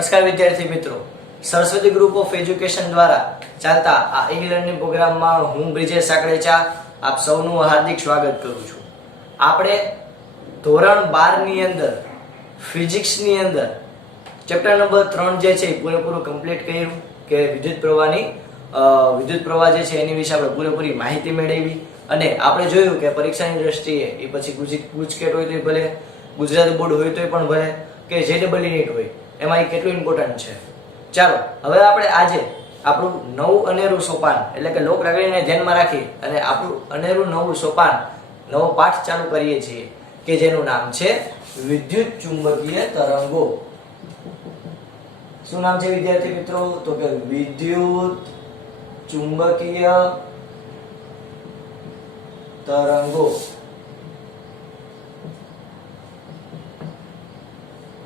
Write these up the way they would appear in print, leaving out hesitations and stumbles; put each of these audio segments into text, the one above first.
નમસ્કાર વિદ્યાર્થી મિત્રો, સરસ્વતી ગ્રુપ ઓફ એજ્યુકેશન દ્વારા ચાલતા આ ઈ લર્નિંગ પ્રોગ્રામમાં હું બ્રિજેશ સાકળેચા આપ સૌનું હાર્દિક સ્વાગત કરું છું. આપણે ધોરણ 12 ની અંદર ફિઝિક્સ ની અંદર ચેપ્ટર નંબર 3 જે છે એ પૂરેપૂરું કમ્પ્લીટ કર્યું કે વિદ્યુત પ્રવાહ જે છે એની વિશે આપણે પૂરેપૂરી માહિતી મેળવી અને આપણે જોયું કે પરીક્ષાની દ્રષ્ટિએ એ પછી ગુજકેટ હોય તો ભલે, ગુજરાતી બોર્ડ હોય તો પણ ભલે કે જેડબલઈ નીટ હોય એમાં એ કેટલું ઇમ્પોર્ટન્ટ છે. ચાલો હવે આપણે આજે આપણું નવું અનેરું સોપાન એટલે કે લોક લાગણીને ધ્યાનમાં રાખી અને આપણું અનેરું નવું સોપાન નવો પાઠ ચાલુ કરીએ છીએ કે જેનું નામ છે વિદ્યુત ચુંબકીય તરંગો. શું નામ છે વિદ્યાર્થી મિત્રો? તો કે વિદ્યુત ચુંબકીય તરંગો.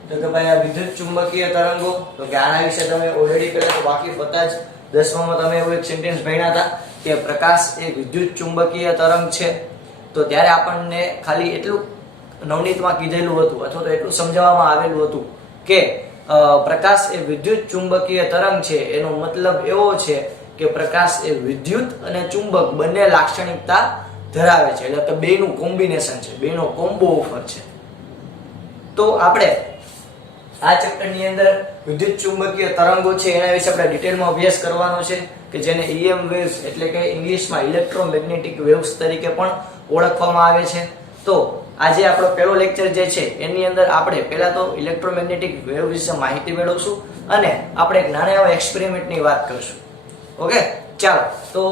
તો કે ભાઈ આ વિદ્યુત ચુંબકીય તરંગો, તો કે આના વિશે તમે ઓલરેડી પહેલા તો વાકેફ હતા જ. 10માં તમે એવું એક સેન્ટેન્સ ભણ્યા હતા કે પ્રકાશ એ વિદ્યુત ચુંબકીય તરંગ છે. તો ત્યારે આપણને ખાલી એટલું નવનીતમાં કીધેલું હતું અથવા તો એટલું સમજાવવામાં આવેલું હતું કે પ્રકાશ એ વિદ્યુત ચુંબકીય તરંગ છે. એનો મતલબ એવો છે કે પ્રકાશ એ વિદ્યુત અને ચુંબક બંને લાક્ષણિકતા ધરાવે છે, એટલે કે બેનું કોમ્બિનેશન છે, બેનો કોમ્બો ઓફર છે. તો આપણે આ ચેપ્ટર ની અંદર વિદ્યુત ચુંબકીય તરંગો છે એના વિશે આપણે ડિટેલમાં અભ્યાસ કરવાનો છે કે જેને EM વેવ્સ એટલે કે ઇંગ્લિશમાં ઇલેક્ટ્રોમેગ્નેટિક વેવ્સ તરીકે પણ ઓળખવામાં આવે છે. તો આજે આપણો પહેલો લેક્ચર જે છે એની અંદર આપણે પહેલા તો ઇલેક્ટ્રોમેગ્નેટિક વેવ વિશે માહિતી મેળવશું અને આપણે એક નાના એવા એક્સપેરિમેન્ટની વાત કરશું. ઓકે, ચાલો તો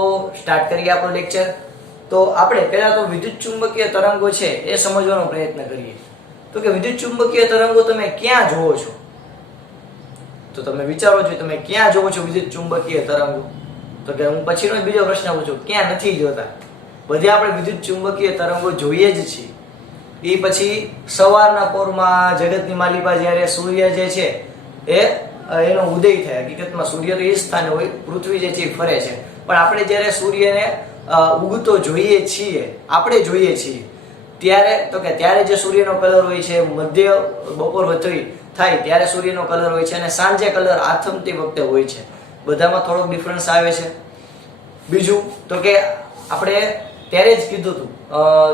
સ્ટાર્ટ કરીએ આપણો લેક્ચર. તો આપણે પહેલા તો વિદ્યુત ચુંબકીય તરંગો છે એ સમજવાનો પ્રયત્ન કરીએ. તો કે વિદ્યુત ચુંબકીય તરંગો તમે ક્યાં જોવો છો? તો તમે વિચારો છો તમે ક્યાં જોવો છો વિદ્યુત ચુંબકીય તરંગો? તો કે હું પછીનો બીજો પ્રશ્ન પૂછું, ક્યાં નથી જોતા? બધે આપણે વિદ્યુત ચુંબકીય તરંગો જોઈએ જ છીએ. એ પછી સવારના પોરમાં જગતની માલિપા જ્યારે સૂર્ય જે છે એનો ઉદય થાય, હકીકતમાં સૂર્ય તો એ સ્થાને હોય, પૃથ્વી જે છે ફરે છે, પણ આપણે જ્યારે સૂર્યને ઉગતો જોઈએ છીએ, આપણે જોઈએ છીએ ત્યારે તો કે ત્યારે જે સૂર્યનો કલર હોય છે મધ્ય બપોર વચ્ચે થાય ત્યારે સૂર્યનો કલર હોય છે અને સાંજે કલર આથમતી વખતે હોય છે. બધામાં થોડોક ડિફરન્સ આવે છે. બીજું તો કે આપણે ત્યારે જ કીધું હતું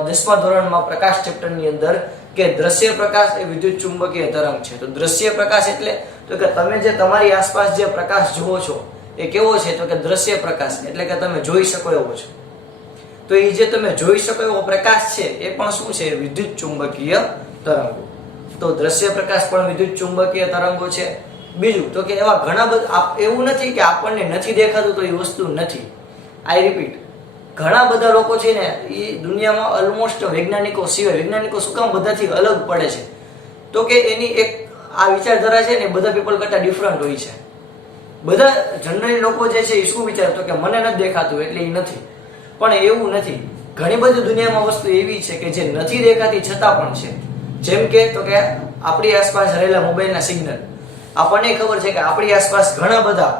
10મા ધોરણમાં પ્રકાશ ચેપ્ટરની અંદર કે દ્રશ્ય પ્રકાશ એ વિદ્યુત ચુંબકીય તરંગ છે. તો દ્રશ્ય પ્રકાશ એટલે તો કે તમે જે તમારી આસપાસ જે પ્રકાશ જુઓ છો એ કેવો છે? તો કે દ્રશ્ય પ્રકાશ એટલે કે તમે જોઈ શકો એવો છે. તો એ જે તમે જોઈ શકો એવો પ્રકાશ છે એ પણ શું છે? વિદ્યુત ચુંબકીય તરંગો. તો દ્રશ્ય પ્રકાશ પણ વિદ્યુત ચુંબકીય તરંગો છે. બીજું તો કે એવા ઘણા બધા, એવું નથી કે આપણને નથી દેખાતું તો એ વસ્તુ નથી. આઈ રિપીટ, ઘણા બધા લોકો છે ને એ દુનિયામાં ઓલમોસ્ટ વૈજ્ઞાનિકો સિવાય, વૈજ્ઞાનિકો શું કામ બધાથી અલગ પડે છે? તો કે એની એક આ વિચારધારા છે ને બધા પીપલ કરતા ડિફરન્ટ હોય છે. બધા જનરલી લોકો જે છે એ શું વિચારે? તો કે મને નથી દેખાતું એટલે એ નથી. પણ એવું નથી. ઘણી બધી દુનિયામાં વસ્તુ એવી છે કે જે નથી દેખાતી છતાં પણ છે. જેમ કે તો કે આપણી આસપાસ રહેલા મોબાઈલના સિગ્નલ. આપણને ખબર છે કે આપણી આસપાસ ઘણા બધા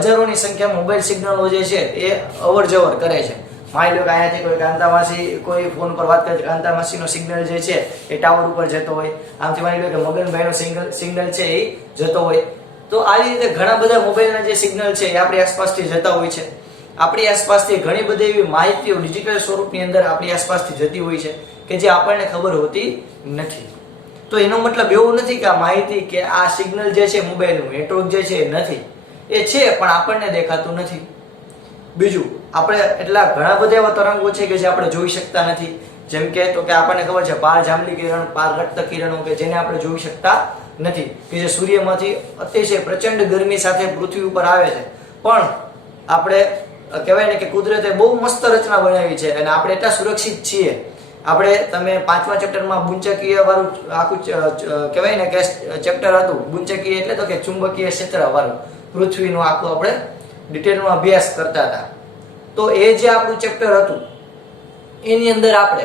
હજારોની સંખ્યામાં મોબાઈલ સિગ્નલો જે છે એ અવર જવર કરે છે. માની લો કે અહીંયાથી કોઈ કાંતામાસી કોઈ ફોન પર વાત કરે છે, કાંતામાસીનો સિગ્નલ જે છે એ ટાવર ઉપર જતો હોય, આમથી માની લો કે મગનભાઈનો સિગ્નલ છે એ જતો હોય. તો આવી રીતે ઘણા બધા મોબાઈલના જે સિગ્નલ છે એ આપણી આસપાસથી જતા હોય છે. આપણી આસપાસથી ઘણી બધી એવી માહિતીઓ ડિજિટલ સ્વરૂપની અંદર આપણી આસપાસથી જતી હોય છે કે જે આપણને ખબર હોતી નથી. તો એનો મતલબ એવો નથી કે આ માહિતી કે આ સિગ્નલ જે છે મોબાઈલનું નેટવર્ક જે છે એ નથી, એ છે પણ આપણને દેખાતું નથી. બીજું, આપણે એટલા ઘણા બધા એવા તરંગો છે કે જે આપણે જોઈ શકતા નથી. જેમ કે તો કે આપણને ખબર છે પારજાંબલી કિરણ, પારરક્ત કિરણો કે જેને આપણે જોઈ શકતા નથી, કે જે સૂર્યમાંથી અતિશય પ્રચંડ ગરમી સાથે પૃથ્વી ઉપર આવે છે. પણ આપણે કહેવાય ને કે કુદરતે બહુ મસ્ત રચના બનાવી છે અને આપણે એટલા સુરક્ષિત છીએ. આપણે તમે 5મા ચેપ્ટરમાં ગુંચકીય વાળું આખું કહેવાય ને કે ચેપ્ટર હતું, ગુંચકીય એટલે તો કે ચુંબકીય ક્ષેત્ર વાળું પૃથ્વીનું આખું આપણે ડિટેલમાં અભ્યાસ કરતા હતા. તો એ જે આપણું ચેપ્ટર હતું એની અંદર આપણે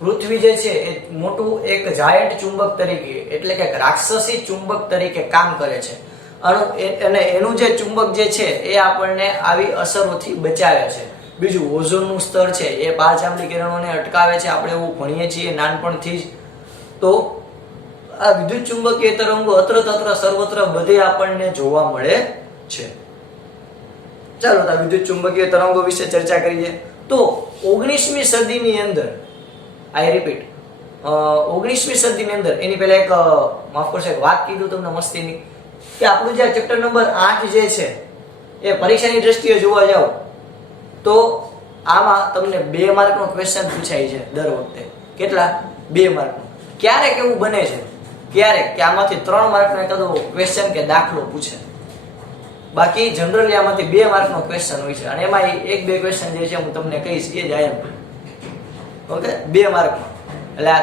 પૃથ્વી જે છે એ મોટું એક જાયન્ટ ચુંબક તરીકે એટલે કે રાક્ષસી ચુંબક તરીકે કામ કરે છે અને એનું જે ચુંબક જે છે એ આપણને આવી અસરોથી બચાવે છે. બીજું, ઓઝોનનું સ્તર છે એ પારજાંબલી કિરણોને અટકાવે છે. આપણે એવું ભણીએ છીએ નાનપણથી જ. તો આ વિદ્યુત ચુંબકીય તરંગો અત્ર તત્ર સર્વત્ર બધે આપણને જોવા મળે છે. ચાલો તો વિદ્યુત ચુંબકીય તરંગો વિશે ચર્ચા કરીએ. તો 19મી સદીની અંદર, આઈ રિપીટ, 19મી સદીની અંદર, એની પહેલા એક માફ કરશો એક વાત કીધું તમને મસ્તીની, કે આપણું જે ચેપ્ટર નંબર 8 જે છે એ પરીક્ષાની દ્રષ્ટિએ જોવા જાવ તો આમાં તમને 2 માર્કનો ક્વેશ્ચન પૂછાય છે દર વખતે. કેટલા? 2 માર્કનો. ક્યારેક એવું બને છે ક્યારેક કે આમાંથી 3 માર્કનો એકાદો ક્વેશ્ચન કે દાખલો પૂછે, બાકી જનરલી આમાંથી 2 માર્કનો ક્વેશ્ચન હોય છે. અને એમાં 1-2 ક્વેશ્ચન જે છે હું તમને કહીશ એ જ આયમ. ઓકે, 2 માર્કમાં. એટલે આ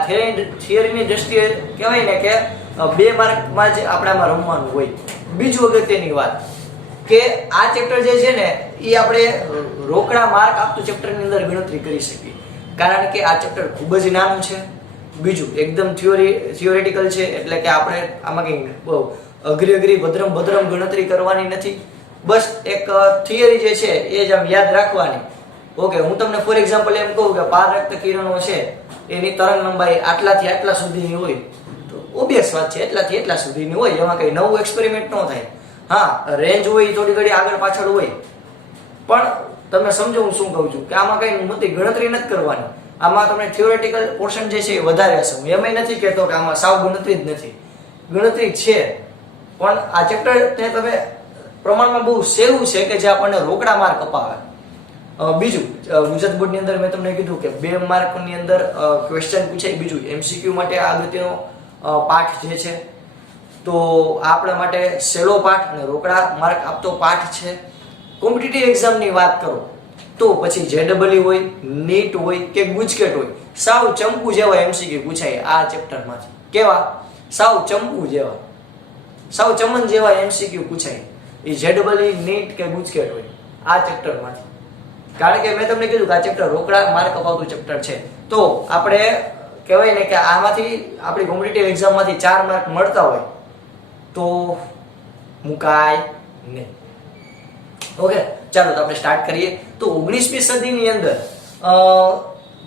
થિયરીની દ્રષ્ટિએ કહેવાય ને કે 2 માર્કમાં જ આપણામાં રમવાનું હોય. બીજું અગત્યની વાત કે આ ચેપ્ટર જે છે ને એ આપણે રોકડા માર્ક આપતું ચેપ્ટરની અંદર ગણતરી કરી શકીએ, કારણ કે આ ચેપ્ટર ખૂબ જ નાનું છે. બીજું એકદમ થિયોરેટિકલ છે, એટલે કે આપણે આમાં કંઈ બહુ અઘરી ભદ્રમ ગણતરી કરવાની નથી. બસ એક થિયરી જે છે એ જ આમ યાદ રાખવાની. ઓકે, હું તમને ફોર એક્ઝામ્પલ એમ કહું કે પારરક્ત કિરણો છે એની તરંગ લંબાઈ આટલાથી આટલા સુધીની હોય, તો ઓબ્વિયસ વાત છે એટલાથી એટલા સુધીની હોય, એમાં કંઈ નવું એક્સપેરિમેન્ટ ન થાય. હા, રેન્જ હોય થોડી ઘડી આગળ પાછળ હોય, પણ તમે સમજો હું શું કહું છું કે આમાં કંઈ મોટી ગણતરી નથી કરવાની. આમાં તમને થિયોરેટિકલ પોર્શન જે છે એ વધારે હશે. હું એમ નથી કહેતો કે આમાં સાવ ગણતરી જ નથી, ગણતરી છે, પણ આ ચેપ્ટર ને તમે પ્રમાણમાં બહુ સહેલું છે કે જે આપણને રોકડા માર્ક અપાવે. બીજું, ગુજરાત બોર્ડની અંદર મેં તમને કીધું કે 2 માર્કની અંદર ક્વેશ્ચન પૂછાય. બીજું, એમસીક્યુ માટે આ અગત્યનો પાઠ જે છે, તો આપણા માટે સહેલો પાઠ અને રોકડા માર્ક આપતો પાઠ છે. કોમ્પિટિટિવ એક્ઝામની વાત કરો તો પછી જેડબલઈ હોય, નીટ હોય કે ગુજકેટ હોય, સાવ ચંપુ જેવા એમસીક્યુ પૂછાય આ ચેપ્ટરમાંથી. કેવા? સાવ ચંપુ જેવા, સાવ ચમન જેવા એમસીક્યુ પૂછાય. એ જેડબલઈ, નીટ કે ગુજકેટ હોય આ ચેપ્ટરમાંથી. કારણ કે મેં તમને કીધું કે આ ચેપ્ટર રોકડા માર્ક અપાવતું ચેપ્ટર છે. તો આપણે કહેવાય ને કે આમાંથી આપણી કોમ્પિટિટિવ એક્ઝામમાંથી 4 માર્ક મળતા હોય તો મુકાય નહીં. ઓકે, ચાલો તો આપણે સ્ટાર્ટ કરીએ. તો 19મી સદીની અંદર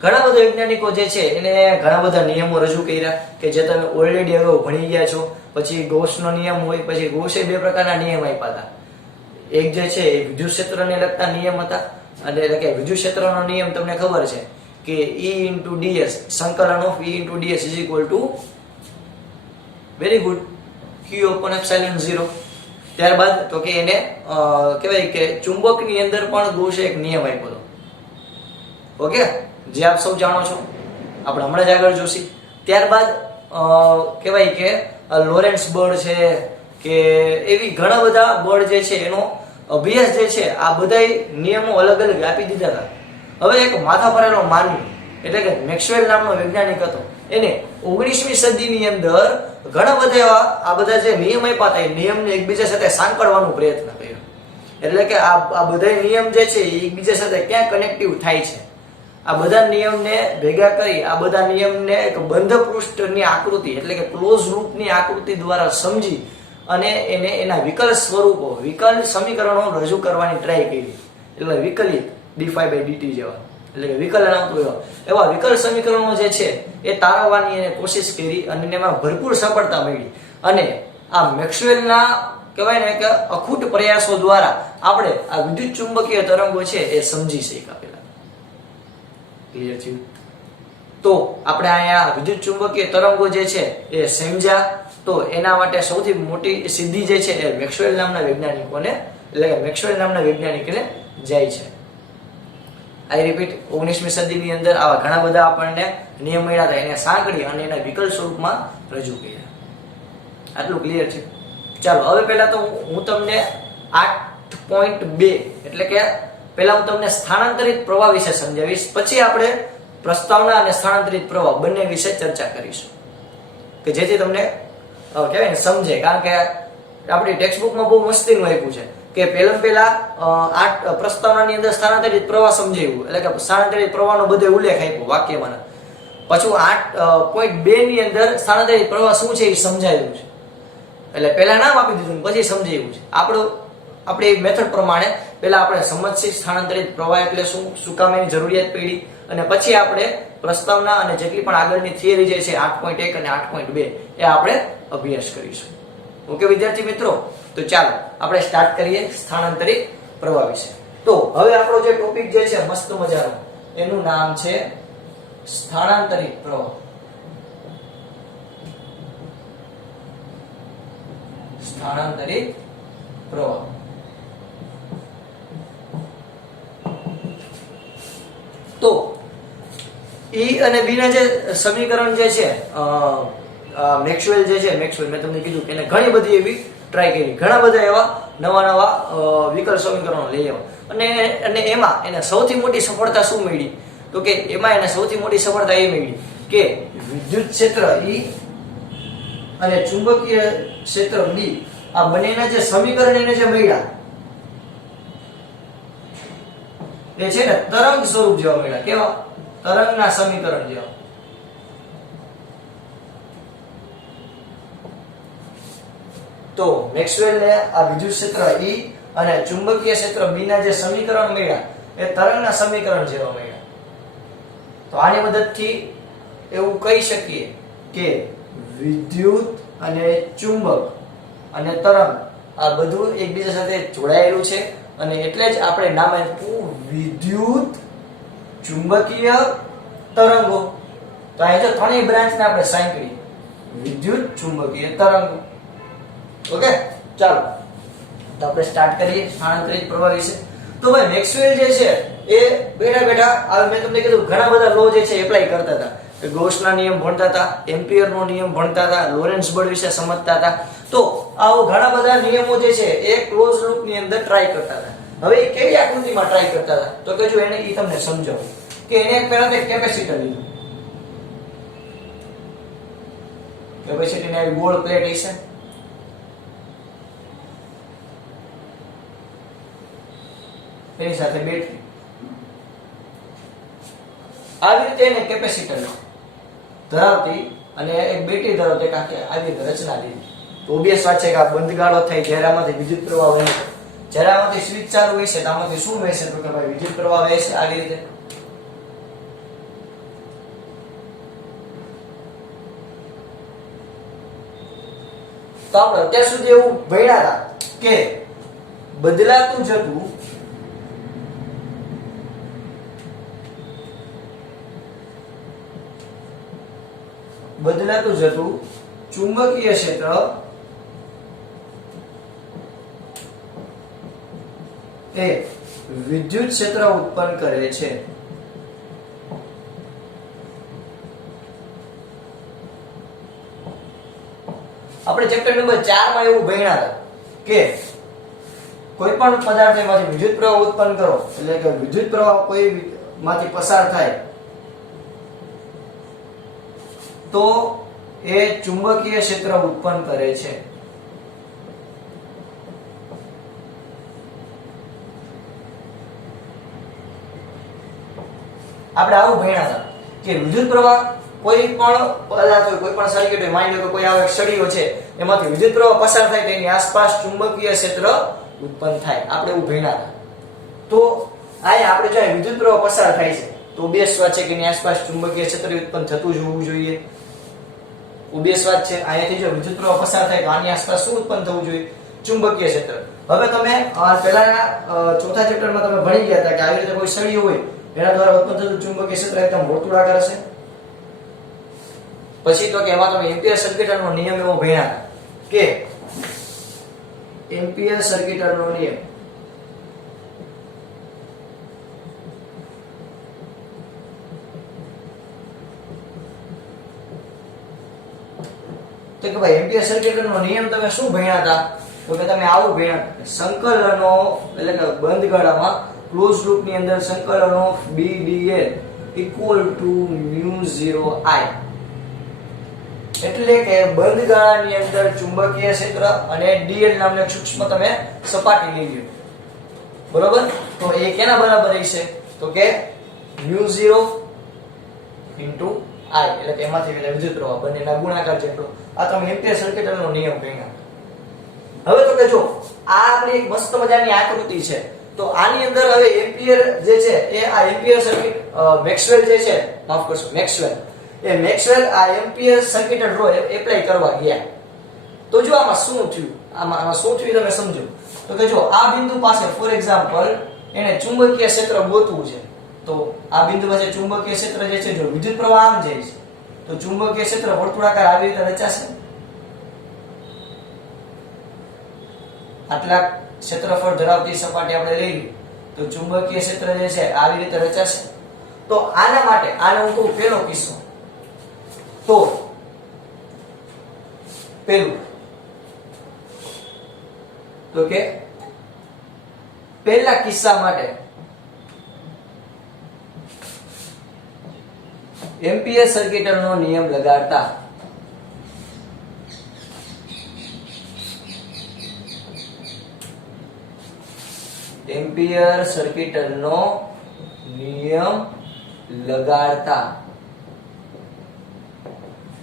ઘણા બધા વૈજ્ઞાનિકો જે છે એને ઘણા બધા નિયમો રજૂ કર્યા કે જે તમે ઓલરેડી અગાઉ ભણી ગયા છો. પછી ગૌસનો નિયમ હોય, પછી ગૌસે 2 પ્રકારના નિયમ આપ્યા હતા. એક જે છે એ વિદ્યુત ક્ષેત્રને લગતા નિયમ હતા, અને એટલે કે વિદ્યુત ક્ષેત્રનો નિયમ તમને ખબર છે કે E/ds, સંકલન of E/ds is equal two, very good, Q/ε0. ત્યારબાદ તો કે એને કહેવાય કે ચુંબકની અંદર પણ ગૌસે એક નિયમ આપ્યો હતો. ઓકે, જે આપ સૌ જાણો છો, આપણે હમણાં જ આગળ જોશી. ત્યારબાદ કહેવાય કે લોરેન્સ બળ છે કે એવી ઘણા બધા બળ જે છે એનો અભ્યાસ જે છે આ બધા નિયમો અલગ અલગ આપી દીધા હતા. હવે એક માથા ભરેલો માનવી એટલે કે મેક્સવેલ નામનો વૈજ્ઞાનિક હતો, એને 19મી સદીની અંદર ઘણા બધા એવા આ બધા જે નિયમ આપ્યા હતા એ નિયમને એકબીજા સાથે સાંકળવાનો પ્રયત્ન કર્યો. એટલે કે આ બધા નિયમ જે છે એ એકબીજા સાથે ક્યાં કનેક્ટિવ થાય છે, આ બધા નિયમને ભેગા કરી આ બધા નિયમને એક બંધ પૃષ્ઠની આકૃતિ એટલે કે ક્લોઝ લૂપની આકૃતિ દ્વારા સમજી અને એને એના વિકલ સ્વરૂપો, વિકલ સમીકરણો રજૂ કરવાની ટ્રાય કરી. એટલે વિકલિત dϕ/dt જેવા, એટલે કે વિકલન આવતું એવા વિકલ સમીકરણો જે છે એ તારવવાની એને કોશિશ કરી અને એમાં ભરપૂર સફળતા મળી. અને આ મેક્સવેલના કહેવાય ને કે અખૂટ પ્રયાસો દ્વારા આપણે આ વિદ્યુત ચુંબકીય તરંગો છે એ સમજી શક્યા. પેલા ક્લિયર થયું? તો આપણે અહીંયા વિદ્યુત ચુંબકીય તરંગો જે છે એ સમજ્યા. તો એના માટે સૌથી મોટી સિદ્ધિ જે છે એ મેક્સવેલ નામના વૈજ્ઞાનિકોને એટલે કે મેક્સવેલ નામના વૈજ્ઞાનિકને જાય છે. આઈ રિપીટ, 19મી સદીની અંદર આવા ઘણા બધા આપણને નિયમ મળ્યા હતા, એને સાંકળી અને એના વિકલ્પ સ્વરૂપમાં રજૂ કર્યા. આટલું ક્લિયર છે? ચાલો હવે પહેલા તો હું તમને 8.2 એટલે કે પહેલા હું તમને સ્થાનાંતરિત પ્રવાહ વિશે સમજાવીશ, પછી આપણે પ્રસ્તાવના અને સ્થાનાંતરિત પ્રવાહ બંને વિશે ચર્ચા કરીશું કે જેથી તમને કહેવાય ને સમજે. કારણ કે આપણી ટેક્સ્ટબુકમાં બહુ મસ્તીનું આપ્યું છે કે પહેલા આ પ્રસ્તાવનાની અંદર સ્થાનાંતરિત પ્રવાહ સમજાવ્યું, એટલે કે સ્થાનાંતરિત પ્રવાહનો બધે ઉલ્લેખ આપ્યો વાક્યમાં. પછી 8.2 ની અંદર સ્થાનાંતરિત પ્રવાહ શું છે એ સમજાવ્યું છે. એટલે પહેલા નામ આપી દીધું પછી સમજાવ્યું છે. આપણી મેથડ પ્રમાણે પહેલા આપણે સમજશી સ્થાનાંતરિત પ્રવાહ એટલે શું કામ એની જરૂરિયાત પડી, અને પછી આપણે પ્રસ્તાવના અને જેટલી પણ આગળની થિયરી જે છે 8.1 અને 8.2 એ આપણે અભ્યાસ કરીશું. ઓકે વિદ્યાર્થી મિત્રો, તો ચાલો આપણે સ્ટાર્ટ કરીએ સ્થાનાંતરિત પ્રવાહ વિશે. તો હવે આપણો જે ટોપિક જે છે મસ્ત મજાનો, એનું નામ છે સ્થાનાંતરિત પ્રવાહ. સ્થાનાંતરિત પ્રવાહ. તો E અને B ના જે સમીકરણ જે છે મેક્સવેલ જે છે, મેક્સવેલ મેં તમને કીધું કે એને ઘણી બધી એવી ટ્રાય કરી, ઘણા બધા એવા નવા વિકલ સમીકરણો લઈ આવ્યા, અને એમાં એને સૌથી મોટી સફળતા શું મળી, તો કે એમાં એને સૌથી મોટી સફળતા એ મળી કે વિદ્યુત ક્ષેત્ર E અને ચુંબકીય ક્ષેત્ર B આ બંનેના જે સમીકરણ એને જે મળ્યા એ છે ને તરંગ સ્વરૂપ જેવા મળ્યા. કેવા? તરંગના સમીકરણ જેવા. તો મેક્સવેલને આ વિદ્યુત ક્ષેત્ર E અને ચુંબકીય ક્ષેત્ર B ના જે સમીકરણ મળ્યા એ તરંગના સમીકરણ જેવા મળ્યા. તો આની મદદથી એવું કહી શકીએ કે વિદ્યુત અને ચુંબક અને તરંગ આ બધું એકબીજા સાથે જોડાયેલું છે, અને એટલે જ આપણે નામ આપ્યું વિદ્યુત ચુંબકીય તરંગો. તો અહીં જો ત્રણેય બ્રાન્ચને આપણે સાઈન કરી વિદ્યુત ચુંબકીય તરંગો. ઓકે, ચાલો તો આપણે સ્ટાર્ટ કરીએ સ્થાનાંતરિત પ્રવાહ વિશે. તો ભાઈ મેક્સવેલ જે છે એ બેઠા બેઠા મેં તમને કીધું ઘણા બધા લો જે છે એપ્લાય કરતા હતા. ગૌસના નિયમ ભણતા હતા, એમ્પિયરનો નિયમ ભણતા હતા, લોરેન્ટ્ઝ બળ વિશે સમજતા હતા. તો આવો ઘણા બધા નિયમો જે છે એ ક્લોઝ લૂપ ની અંદર ટ્રાય કરતા હતા. હવે એ કેવી આકૃતિમાં ટ્રાય કરતા હતા તો કે જો એને ઈ તમને સમજાવું કે એને પહેલા તો કેપેસિટર લીધું. કેપેસિટરની આવી ગોળ પ્લેટ હશે, એની સાથે બેટરી, આવી રીતે એને કેપેસિટર ધરાવતી અને એક બેટરી ધરાવતી એક આખી આવી રચના લીધી. તો ઓબવિયસ વાત છે કે આ બંધ ગાળો થાય જ્યારે આમાંથી વિદ્યુત પ્રવાહ વહે, જ્યારે આમાંથી સ્વિચ ચાલુ હોય છે તો આમાંથી શું વહેશે, તો કે ભાઈ વિદ્યુત પ્રવાહ વહેશે આવી રીતે. તો આપણે અત્યાર સુધી એવું ભણ્યા હતા કે બદલાતું જતું ચુંબકીય ક્ષેત્ર એ વિદ્યુત ક્ષેત્ર ઉત્પન્ન કરે છે. આપણે ચેપ્ટર નંબર 4 માં એવું ભણ્યા હતા કે કોઈ પણ પદાર્થમાંથી વિદ્યુત પ્રવાહ ઉત્પન્ન કરો એટલે કે વિદ્યુત પ્રવાહ કોઈ માંથી પસાર થાય તો એ ચુંબકીય ક્ષેત્ર ઉત્પન્ન કરે છે. આપણે આવું ભણ્યા હતા કે વિદ્યુત પ્રવાહ કોઈ પણ પદાર્થ હોય, કોઈ પણ સર્કિટ હોય, માની લો કે કોઈ આવો સળીઓ છે એમાંથી વિદ્યુત પ્રવાહ પસાર થાય તો એની આસપાસ ચુંબકીય ક્ષેત્ર ઉત્પન્ન થાય. આપણે એવું ભણ્યા હતા. તો અહીંયા આપણે જો વિદ્યુત પ્રવાહ પસાર થાય છે તો ઓબવિયસ વાત છે કે એની આસપાસ ચુંબકીય ક્ષેત્ર ઉત્પન્ન થતું જ હોવું જોઈએ. ઓબવિયસ વાત છે. અહીંયાથી જો વિદ્યુત પ્રવાહ પસાર થાય તો આની આસપાસ શું ઉત્પન્ન થવું જોઈએ? ચુંબકીય ક્ષેત્ર. હવે તમે પહેલાના ચોથા ચેપ્ટરમાં તમે ભણી ગયા હતા કે આવી રીતે કોઈ સળીઓ હોય એના દ્વારા ઉત્પન્ન થતું ચુંબકીય ક્ષેત્ર એકદમ વર્તુળાકાર હશે. પછી તો કે એમાં તમે એમ્પિયર સર્કિટનો નિયમ એવો ભણ્યા કે એમ્પિયર સર્કિટનો નિયમ તો કે ભાઈ એમ્પિયર સર્કિટનો નિયમ તમે શું ભણ્યા હતા તો કે તમે આવું ભણ્યા સંકલનો એટલે કે બંધ ગાળામાં ક્લોઝ લૂપ ની અંદર સંકલનો BDL =μ0I એટલે કે બંધ ગાળાની અંદર ચુંબકીય ક્ષેત્ર અને dl નામનું સૂક્ષ્મ તમે સપાટી લઈ લો. બરોબર? તો એ કેના બરાબર હશે તો કે μ0 * I એટલે કે એમાંથી વિદ્યુત પ્રવાહ બંનેના ગુણાકાર જેટલો. આ તમે એમ્પિયર સર્કિટનો નિયમ ભણ્યા. હવે તો કે જો આ આપણી એક મસ્ત મજાની આકૃતિ છે તો આની અંદર હવે એમ્પિયર જે છે એ આ એમ્પિયર સર્કિટ મેક્સવેલ જે છે, માફ કરશો મેક્સવેલ, એ મેક્સવેલ આ એમ્પિયર સર્કિટ લો એપ્લાય કરવા ગયા. તો જો આમાં શું થયું, આમાં શું થયું તમે સમજો. તો કે જો આ બિંદુ પાસે ફોર એક્ઝામ્પલ એને ચુંબકીય ક્ષેત્ર ગોતવું છે. તો આ બિંદુ પાસે ચુંબકીય ક્ષેત્ર જે છે, જો વિદ્યુત પ્રવાહ આમ જાય છે તો ચુંબકીય ક્ષેત્ર વર્તુળાકાર આવી રીતે રચાશે. આટલા ક્ષેત્રફળ ધરાવતી સપાટી આપણે લઈએ તો ચુંબકીય ક્ષેત્ર જે છે આવી રીતે રચાશે. તો આના માટે આનો હું કહું પહેલો કિસ્સો. તો પહેલું તો કે પહેલા કિસ્સા માટે એમ્પિયર સર્કિટનો નિયમ લગાડતા એમ્પિયર સર્કિટનો નિયમ લગાડતા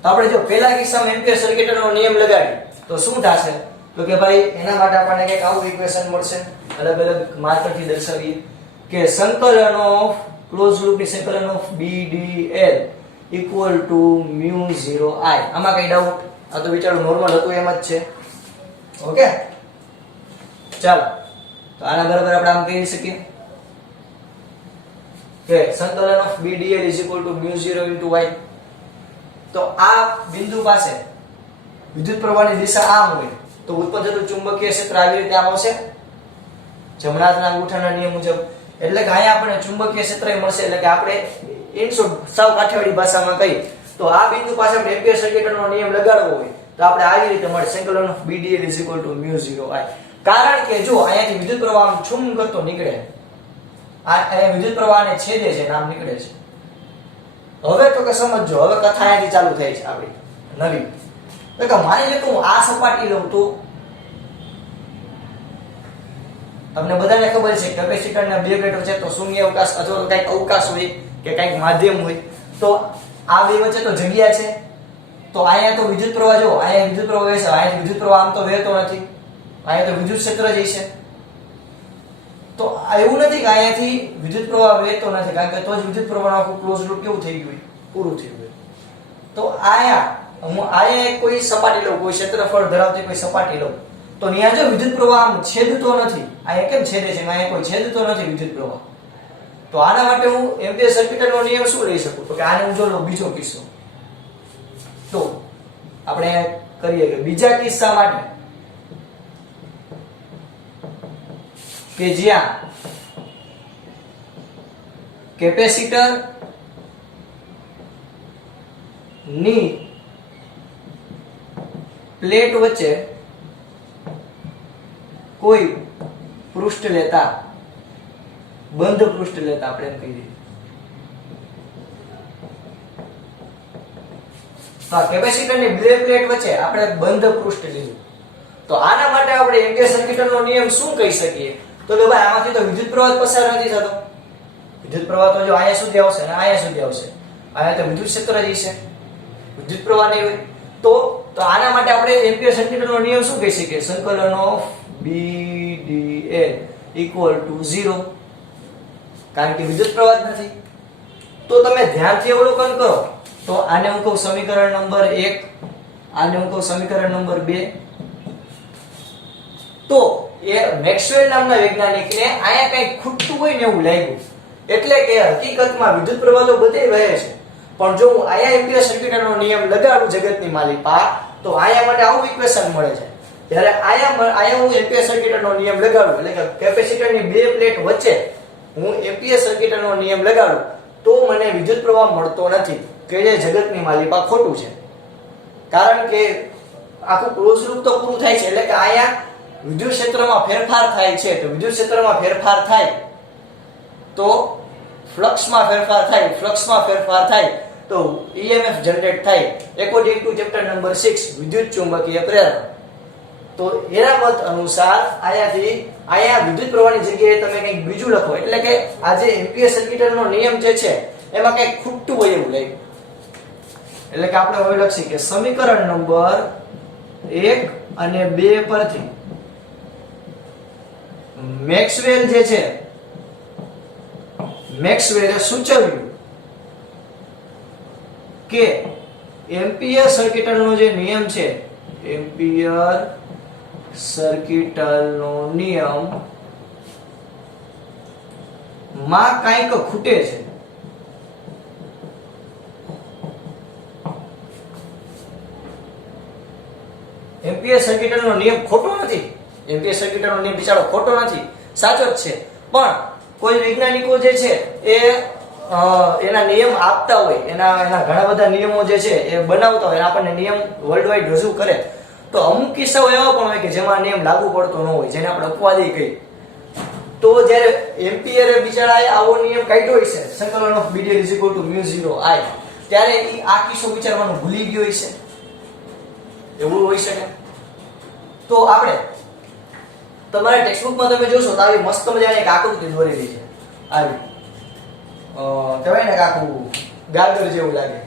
તો આપણે જો પહેલા કિસ્સામાં એમ્પિયર સર્કિટનો નિયમ લગાડી તો શું થશે? તો કે ભાઈ એના માટે આપણને કંઈક આવું ઇક્વેશન મળશે, અલગ અલગ માર્કરથી દર્શાવીએ કે સંકલન ઓફ ક્લોઝ લૂપ ની સંકલન of BDL equal to μ0I. આમાં કઈ ડાઉટ? આ તો વિચારો નોર્મલ હતું એમ જ છે. ઓકે, ચાલો તો આના બરાબર આપણે આમ કહી શકીએ કે સંકલન of BDL is equal to μ0 * y. તો આ બિંદુ પાસે વિદ્યુત પ્રવાહની દિશા આમ હોય તો ઉત્પન્ન થતું ચુંબકીય ક્ષેત્ર આવી રીતે આમ આવશે જમણા હાથના અંગૂઠાના નિયમ મુજબ. એટલે કે અહીંયા આપણને ચુંબકીય ક્ષેત્ર મળશે. એટલે કે આપણે ઇન શોર્ટ સાવ કાઠિયાવાડી ભાષામાં કહીએ તો આ બિંદુ પાસે આપણે એમ્પિયર સર્કિટનો નિયમ લગાડવો હોય તો આપણે આવી રીતે મળે સંકલન of BDL is equal two μ0I. કારણ કે જો અહીંયાથી વિદ્યુત પ્રવાહ આમ છુમ કરતો નીકળે, અહીંયા વિદ્યુત પ્રવાહને છેદે છે, નામ નીકળે છે. હવે તો કે સમજો, હવે કથા અહીંયાથી ચાલુ થાય છે આપણી નવી. તો કે માની લો કે હું આ સપાટી લઉં તો તમને બધાને ખબર છે કેપેસિટરના બે પ્લેટ વચ્ચે તો શૂન્ય અવકાશ અથવા તો કંઈક અવકાશ હોય કે કંઈક માધ્યમ હોય. તો આ બે વચ્ચે તો જગ્યા છે. તો અહીંયા તો વિદ્યુત પ્રવાહ જો અહીંયા વિદ્યુત પ્રવાહ વહેશે, અહીંયા વિદ્યુત પ્રવાહ આમ તો વહેતો નથી, અહીંયા તો વિદ્યુત ક્ષેત્ર જ છે. તો એવું નથી કે અહીંયાથી વિદ્યુત પ્રવાહ વહેતો નથી, કારણ કે તો જ વિદ્યુત પ્રવાહનું આખું ક્લોઝ લૂપ કેવું થઈ ગયું, પૂરું થઈ ગયું. તો અહીંયા એક કોઈ સપાટી લઉં, કોઈ ક્ષેત્રફળ ધરાવતી કોઈ સપાટી લઉં તો અહીંયા જો વિદ્યુત પ્રવાહ આમ છેદતો નથી, અહીંયા કેમ છેદે છે? અહીંયા કોઈ છેદતો નથી વિદ્યુત પ્રવાહ. તો આના માટે હું એમ્પિયર સર્કિટનો નિયમ શું લઈ શકું? તો કે આને હું જો લઉં બીજો કિસ્સો. તો આપણે કરીએ કે બીજા કિસ્સા માટે કે જ્યાં કેપેસિટર ની પ્લેટ વચ્ચે કોઈ પૃષ્ઠ લેતા, બંધ પૃષ્ઠ લેતા આપણે એમ કહીએ. હા, કેપેસિટરની બે પ્લેટ વચ્ચે આપણે બંધ પૃષ્ઠ લીધું. તો આના માટે આપણે એમ્પિયર સર્કિટનો નિયમ શું કહી શકીએ? તો કે ભાઈ આમાંથી તો વિદ્યુત પ્રવાહ પસાર નથી થતો. વિદ્યુત પ્રવાહ તો જો અહીંયા સુધી આવશે અને અહીંયા સુધી આવશે. અહીંયા તો વિદ્યુત ક્ષેત્ર જ છે, વિદ્યુત પ્રવાહ નહીં હોય. તો આના માટે આપણે એમ્પિયર સર્કિટનો નિયમ શું કહી શકીએ? સંકલન ઓફ BDL ઇક્વલ ટુ 0. કારણ કે વિદ્યુત પ્રવાહ જ નથી. તો તમે ધ્યાનથી અવલોકન કરો તો આને હું કહું સમીકરણ નંબર 1, આને હું કહું સમીકરણ નંબર 2. તો એ મેક્સવેલ નામના વૈજ્ઞાનિકને આયા કંઈક ખૂટતું હોય ને એવું લાગ્યું. એટલે કે હકીકતમાં વિદ્યુત પ્રવાહ તો બધે વહે છે, પણ જો હું આયા એમ્પિયર સર્કિટનો નિયમ લગાડું જગતની માલિકા તો આયા માટે આવું ઇક્વેશન મળે છે. જ્યારે આયા હું એમ્પિયર સર્કિટનો નિયમ લગાડું એટલે કે કેપેસિટરની બે પ્લેટ વચ્ચે હું એમ્પિયર સર્કિટનો નિયમ લગાડું તો મને વિદ્યુત પ્રવાહ મળતો નથી, કે જે જગતની માલિકા ખોટું છે. કારણ કે આખું ક્લોઝ લૂપ તો પૂરું થાય છે. એટલે કે આયા વિદ્યુત ક્ષેત્રમાં ફેરફાર થાય છે. તો વિદ્યુત ક્ષેત્રમાં ફેરફાર થાય તો ફ્લક્સમાં ફેરફાર થાય, ફ્લક્સમાં ફેરફાર થાય તો EMF જનરેટ થાય એકોર્ડિંગ ટુ ચેપ્ટર નંબર 6 વિદ્યુત ચુંબકીય પ્રેરણ. તો એના મત અનુસાર અહીંયા વિદ્યુત પ્રવાહની જગ્યાએ તમે કંઈક બીજું લખો. એટલે કે આ જે એમ્પિયર સર્કિટનો નિયમ જે છે એમાં કંઈક ખૂટતું હોય એવું લાગ્યું. એટલે કે આપણે હવે લખીએ કે સમીકરણ નંબર 1 અને 2 પરથી મેક્સવેલ જે છે, મેક્સવેલે સૂચવ્યું કે એમ્પિયર સર્કિટલનો જે નિયમ છે, એમ્પિયર સર્કિટલનો નિયમ માં કંઈક ખૂટે છે. એમ્પિયર સર્કિટલનો નિયમ ખોટો નથી, એમ્પિયર સર્કિટલનો નિયમ બિચારો ખોટો નથી, સાચો જ છે. પણ કોઈ વૈજ્ઞાનિકો જે છે એ એના નિયમ આપતા હોય, એના ઘણા બધા નિયમો જે છે એ બનાવતા હોય, આપણને નિયમ વર્લ્ડ વાઇડ રજૂ કરે, તો અમુક કિસ્સાઓ એવા પણ હોય કે જેમાં નિયમ લાગુ પડતો ન હોય, જેને આપણે અપવાદી કહીએ. તો જ્યારે એમ્પિયરે બિચારાએ આવો નિયમ કાઢ્યો હોય છે, સંકલન ઓફ BDL = μ0I, ત્યારે એ આ કિસ્સો વિચારવાનું ભૂલી ગયો હોય છે, એવું હોઈ શકે. તો આપણે તમારા ટેક્સ્ટબુકમાં તમે જોશો તો આવી મસ્ત મજાની એક આકૃતિ દોરેલી છે, આવી કહેવાય ને કે આખું ગાગર જેવું લાગે,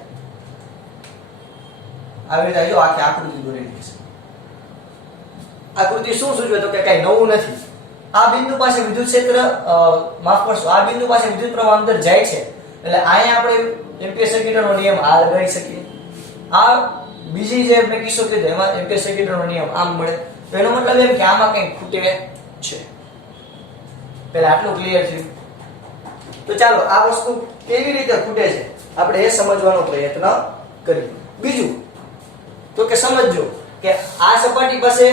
આવી રીતે જો આખી આકૃતિ દોરેલી છે. આકૃતિ શું સૂચવે તો કે કઈ નવું નથી. આ બિંદુ પાસે વિદ્યુત ક્ષેત્ર માફ કરશો, આ બિંદુ પાસે વિદ્યુત પ્રવાહ અંદર જાય છે, એટલે અહીંયા આપણે એમ્પિયર સર્કિટલનો નિયમ આ લગાવી શકીએ. આ બીજી જે મેં કિસ્સો કીધો એમાં એમ્પિયર સર્કિટલનો નિયમ આમ મળે, તો એનો મતલબ એમ કે આમાં કંઈક ખૂટે છે. પહેલા આટલું ક્લિયર થયું. તો ચાલો આ વસ્તુ કેવી રીતે ખૂટે છે આપણે એ સમજવાનો પ્રયત્ન કરીએ. બીજું તો કે સમજો કે આ સપાટી પાસે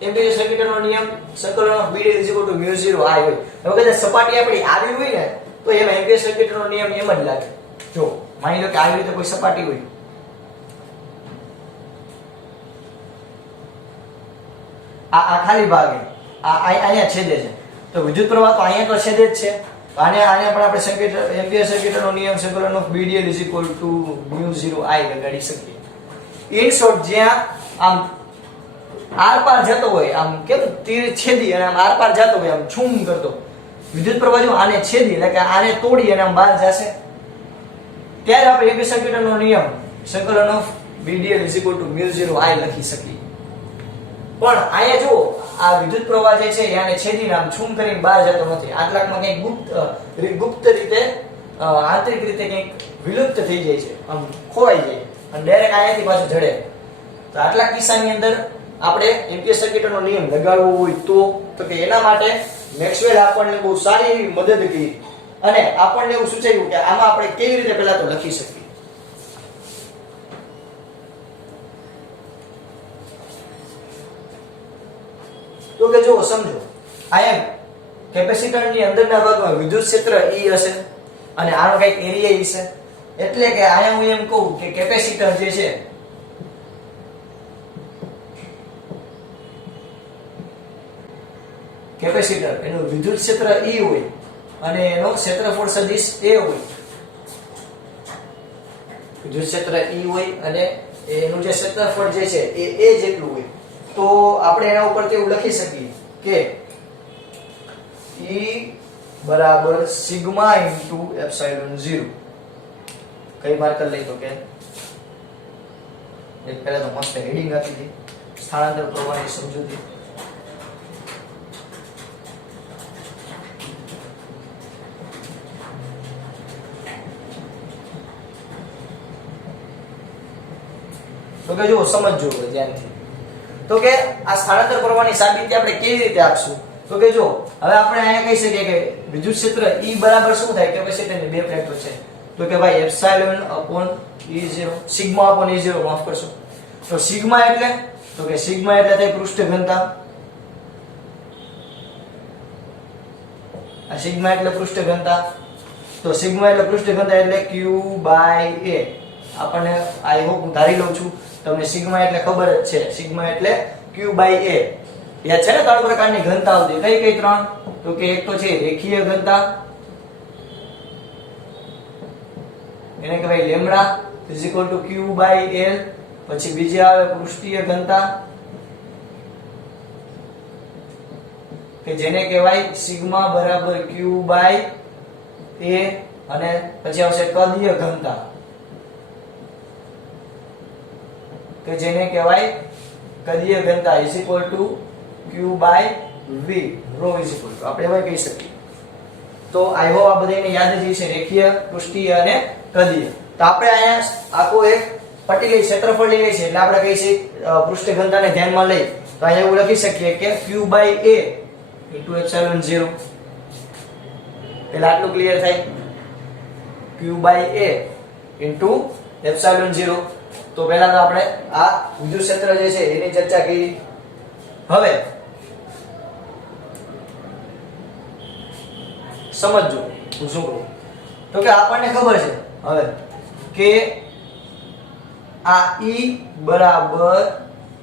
એમ્પિયર સર્કિટલનો નિયમ સંકલન ઓફ BDL = μ0I હોય. હવે કદાચ સપાટી આપણી આવી હોય ને તો એમાં એમ્પિયર સર્કિટલનો નિયમ એમ જ લાગે. જો માની લો કે આવી રીતે કોઈ સપાટી હોય, આ ખાલી ભાગ અહીંયા છેદે છે, તો વિદ્યુત પ્રવાહ તો અહીંયા તો છેદે જ છે. આને પણ આપણે એમ્પિયર સર્કિટલનો નિયમ સંકલન ઓફ BDL = μ0I લગાડી શકીએ. ઇન શોર્ટ, જ્યાં આમ આર પાર જતો હોય, આમ કેમ તીર છેદી અને આમ આર પાર જતો હોય, આમ છૂમ કરતો વિદ્યુત પ્રવાહ જો આને છેદી એટલે કે આને તોડી અને આમ બહાર જશે, ત્યારે આપણે એમ્પિયર સર્કિટલનો નિયમ સંકલન ઓફ BDL = μ0I લખી શકીએ. પણ અહીંયા જો આ વિદ્યુત પ્રવાહ જે છે એને છેદીને આમ છૂમ કરીને બહાર જતો નથી. આટલાકમાં કંઈક ગુપ્ત રીતે આંતરિક રીતે કંઈક વિલુપ્ત થઈ જાય છે, આમ ખોવાઈ જાય અને ડાયરેક્ટ અહીંયાથી પાછું જડે. તો આટલા કિસ્સાની અંદર આપણે એમ્પિયર સર્કિટલનો નિયમ લગાડવો હોય તો કે એના માટે મેક્સવેલ આપણને બહુ સારી એવી મદદ કરી અને આપણને એવું સૂચવ્યું કે આમાં આપણે કેવી રીતે પહેલા તો લખી શકીએ. તો કે જો સમજો, આયન કેપેસિટરની અંદરના ભાગમાં વિદ્યુત ક્ષેત્ર E હશે અને આનો કંઈક એરિયા હશે, એટલે કે આયા હું એમ કહું કે કેપેસિટર જે છે કેપેસિટર એનું વિદ્યુત ક્ષેત્ર E હોય અને એનો ક્ષેત્રફળ સદિશ A હોય. વિદ્યુત ક્ષેત્ર E હોય અને એનું જે ક્ષેત્રફળ જે છે એ A જેટલું હોય. તો આપણે એના ઉપરથી એવું લખી શકીએ કે E = σ × ε0. કઈ માર્કર લઈ તો કે એક પહેલા તો મસ્ત હેડિંગ આપી દી, સ્થાનાંતર પ્રવાહની સમજૂતી. તો કે જો સમજજો ધ્યાનથી. તો કે આ સ્થાનાંતર પ્રવાહની સાબિતી આપણે કેવી રીતે આપશું? તો કે જો હવે આપણે અહીંયા કહી શકીએ કે વિદ્યુત ક્ષેત્ર E બરાબર શું થાય? કેપેસિટરની બે પ્લેટો છે, તો કે ભાઈ ε/E0 σ/E0 માફ કરશો. તો સિગ્મા એટલે તો કે સિગ્મા એટલે થાય પૃષ્ઠ ઘનતા. આ સિગ્મા એટલે પૃષ્ઠ ઘનતા. તો સિગ્મા એટલે પૃષ્ઠ ઘનતા એટલે Q/A. આપણને આઈ હોપ હું ધારી લઉં છું તમને સિગ્મા એટલે ખબર જ છે. સિગ્મા એટલે Q/A. યાદ છે ને ત્રણ પ્રકારની ઘનતા આવતી, કઈ કઈ ત્રણ? તો કે એક તો છે રેખીય ઘનતા, એને કહેવાય લેમ્ડા = Q/L. પછી બીજી આવે પૃષ્ઠીય ઘનતા કે જેને કહેવાય સિગ્મા = Q/A. અને પછી આવશે કદીય ઘનતા કે જેને કહેવાય કદીય ઘનતા = Q/L. v rho is equal to આપણે એમાં કહી શકીએ. તો આઈ હોપ આ બધાને યાદ જ છે, રેખીય, પૃષ્ઠીય અને કદીય. તો આપણે અહીંયા આખો એક પટ્ટી લઈ ક્ષેત્રફળ લઈએ છીએ એટલે આપણે કહી શકીએ પૃષ્ઠ ઘનતાને ધ્યાનમાં લઈ તો અહીંયા એવું લખી શકીએ કે q/a * ε0. પેલા આટલું ક્લિયર થાય, q/a * ε0. તો પહેલા તો આપણે આ વિદ્યુત ક્ષેત્ર જે છે એની ચર્ચા કરી. હવે સમજો હું શું કહું, તો કે આપણને ખબર છે હવે કે આ E બરાબર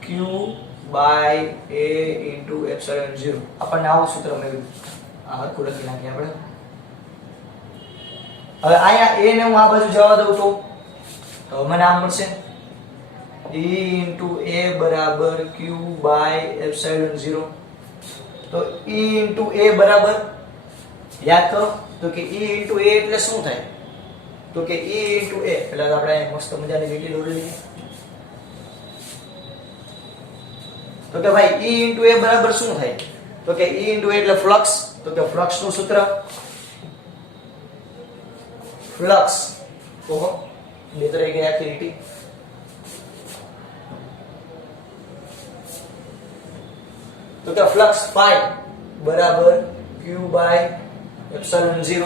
q/a * ε0. આપણને આવું સૂત્ર મળ્યું. આ હરખું લખી નાખીએ આપણે. હવે અહીંયા a ને હું આ બાજુ જવા દઉં તો મને આમ મળશે E * a બરાબર q/ε0. તો E * a બરાબર યાદ કરો તો કે E * a એટલે શું થાય? તો કે E * a એટલે આપણે મસ્ત મજાની લીટી દોરી લઈએ. તો કે ભાઈ E * a બરાબર શું થાય? તો કે E * a એટલે ફ્લક્સ. તો કે ફ્લક્સ નું સૂત્ર ફ્લક્સ ઓહો બે તરફ ગઈ આખી લીટી. તો કે ફ્લક્સ phi બરાબર q/ε0.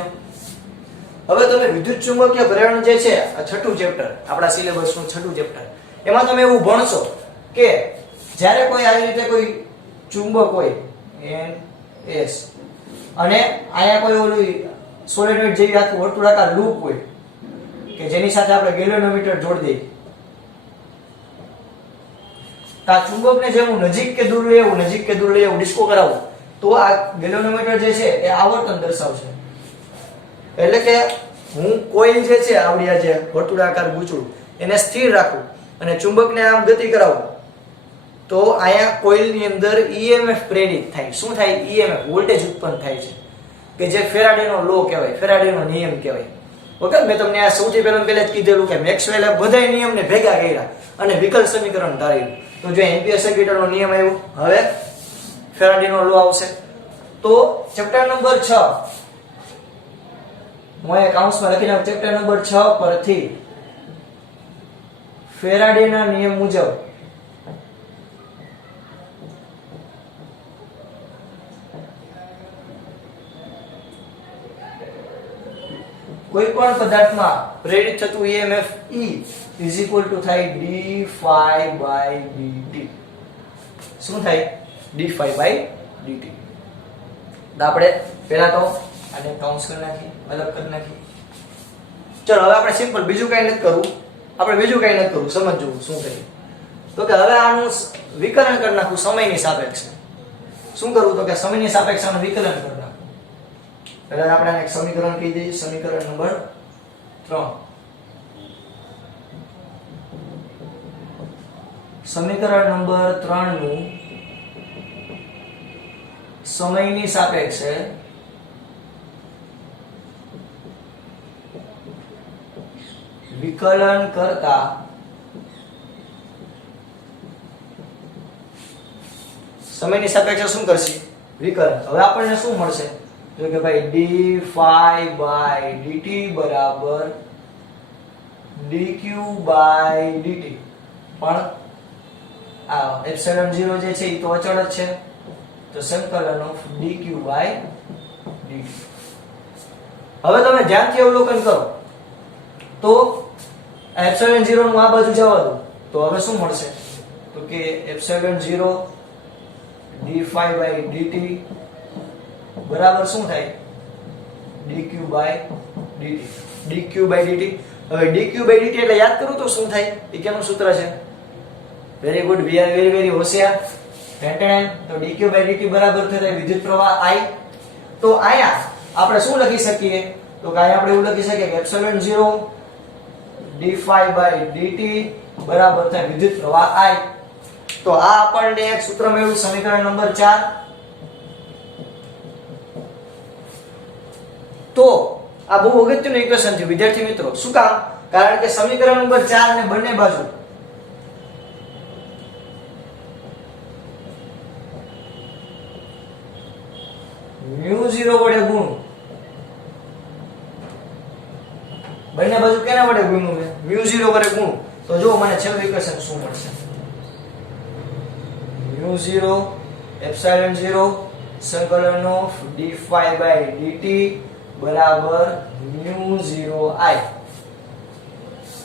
હવે તમે વિદ્યુત ચુંબકીય પ્રેરણ જે છે આ છઠ્ઠું ચેપ્ટર આપણા સિલેબસ નું છઠ્ઠું ચેપ્ટર એમાં તમે એવું ભણશો કે જ્યારે કોઈ આવી રીતે કોઈ ચુંબક હોય NS અને અહીંયા કોઈ ઓલું સોલેનોઇડ જેવી આખી વર્તુળાકાર લૂપ હોય કે જેની સાથે આપણે ગેલ્વેનોમીટર જોડી દઈએ તો આ ચુંબકને જે હું નજીક કે દૂર લઈ આવું નજીક કે દૂર લઈ આવું ડિસ્કો કરાવું તો આ ગેલ્વેનોમીટર જે છે એ આવર્તન દર્શાવશે. એટલે કે હું કોઇલ જે છે આવડી આ જે વર્તુળાકાર ગૂંચળું એને સ્થિર રાખું અને ચુંબકને આમ ગતિ કરાવું તો અહીંયા કોઇલની અંદર EMF પ્રેરિત થાય. શું થાય? EMF વોલ્ટેજ ઉત્પન્ન થાય છે કે જે ફેરાડેનો લો કહેવાય, ફેરાડેનો નિયમ કહેવાય. ઓકે, મેં તમને આ સૌથી પહેલા જ કીધેલું કે મેક્સવેલે બધા નિયમને ભેગા કર્યા અને વિકલ સમીકરણ ધાર્યું. તો જો એમ્પિયર સર્કિટનો નિયમ આવ્યો, હવે ફેરાડેનો લો આવશે. તો ચેપ્ટર નંબર 6 હું એક કાઉન્સમાં લખી નાખું. ચેપ્ટર નંબર 6 પરથી ફેરાડેના નિયમ મુજબ કોઈ પણ પદાર્થમાં પ્રેરિત થતું EMF E = થાય d∅/dt. શું થાય? d∅/dt. તો આપણે પહેલા તો આને કાઉન્સ કરી નાખીએ, અલગ કરી નાખીએ. ચલો હવે આપણે સિમ્પલ બીજું કઈ નથી કરવું. સમજવું શું થાય. તો કે હવે આનું વિકલન કરી નાખું સમયની સાપેક્ષે. શું કરવું? તો કે સમયની સાપેક્ષે આનું વિકલન કરી નાખું. પહેલા આપણે એક સમીકરણ કહી દઈએ, સમીકરણ નંબર 3. સમીકરણ નંબર 3 નું સમયની સાપેક્ષે વિકલન કરતા સમયની સાપેક્ષે શું કરશે? વિકલન. હવે આપણને શું મળશે? તો કે ભાઈ d∅/dt બરાબર dq/dt. પણ આ ε0 જે છે એ તો અચળ જ છે, તો સંકલન ઓફ dq/dt. હવે તમે ધ્યાનથી અવલોકન કરો તો ε0 નું આ બાજુ જવા દો તો હવે શું મળશે? તો કે ε0 d∅/dt બરાબર શું થાય? dq/dt. હવે dq/dt એટલે યાદ કરું તો શું થાય? એ કેનું સૂત્ર છે? Very good, we are very હોશિયાર. તો dq/dt બરાબર થાય વિદ્યુત પ્રવાહ I. તો અહીંયા આપણે શું લખી શકીએ? તો કે અહીંયા આપણે એવું લખી શકીએ કે ε0 d∅/dt બરાબર થાય વિદ્યુત પ્રવાહ I. તો આ આપણને એક સૂત્ર મળ્યું, સમીકરણ નંબર 4. તો આ બહુ અગત્યનું ઇક્વેશન છે વિદ્યાર્થી મિત્રો. શું કામ? કારણ કે સમીકરણ નંબર 4 ને બંને બાજુ μ0 વડે ગુણ, બંને બાજુ કેના વડે ગુણ્યું મેં? μ0 વડે ગુણ. તો જો મને છેલ્લું ઇક્વેશન શું મળશે? μ0 એપ્સિલોન 0 સંકલન ઓફ d∅dt બરાબર μ0i.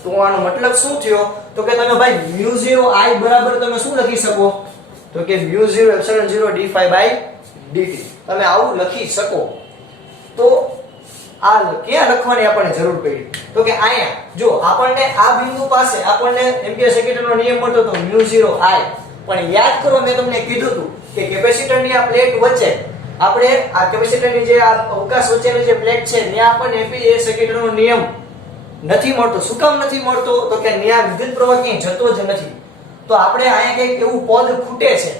તો આનો મતલબ શું થયો? તો કે તમે ભાઈ μ0i બરાબર તમે શું લખી શકો? તો કે μ0 એપ્સિલોન 0 d∅dt તમે આવું લખી શકો. તો આ ક્યાં લખવાની આપણને જરૂર પડી? તો કે અહીંયા જો આપણને આ બિંદુ પાસે આપણને એમ્પિયર સેકન્ડનો નિયમ મળતો તો μ0i. પણ યાદ કરો મેં તમને કીધું હતું કે કેપેસિટરની આ પ્લેટ વચ્ચે આપણે આ કેપેસિટરની જે આ અવકાશ વચ્ચેની જે પ્લેટ છે ત્યાં આપણને એમ્પિયર સેકન્ડનો નિયમ નથી મળતો. શું કામ નથી મળતો? તો કે ત્યાં વિદ્યુત પ્રવાહ ક્યાંય જતો જ નથી. તો આપણે અહીંયા કંઈક એવું પદ ખૂટે છે.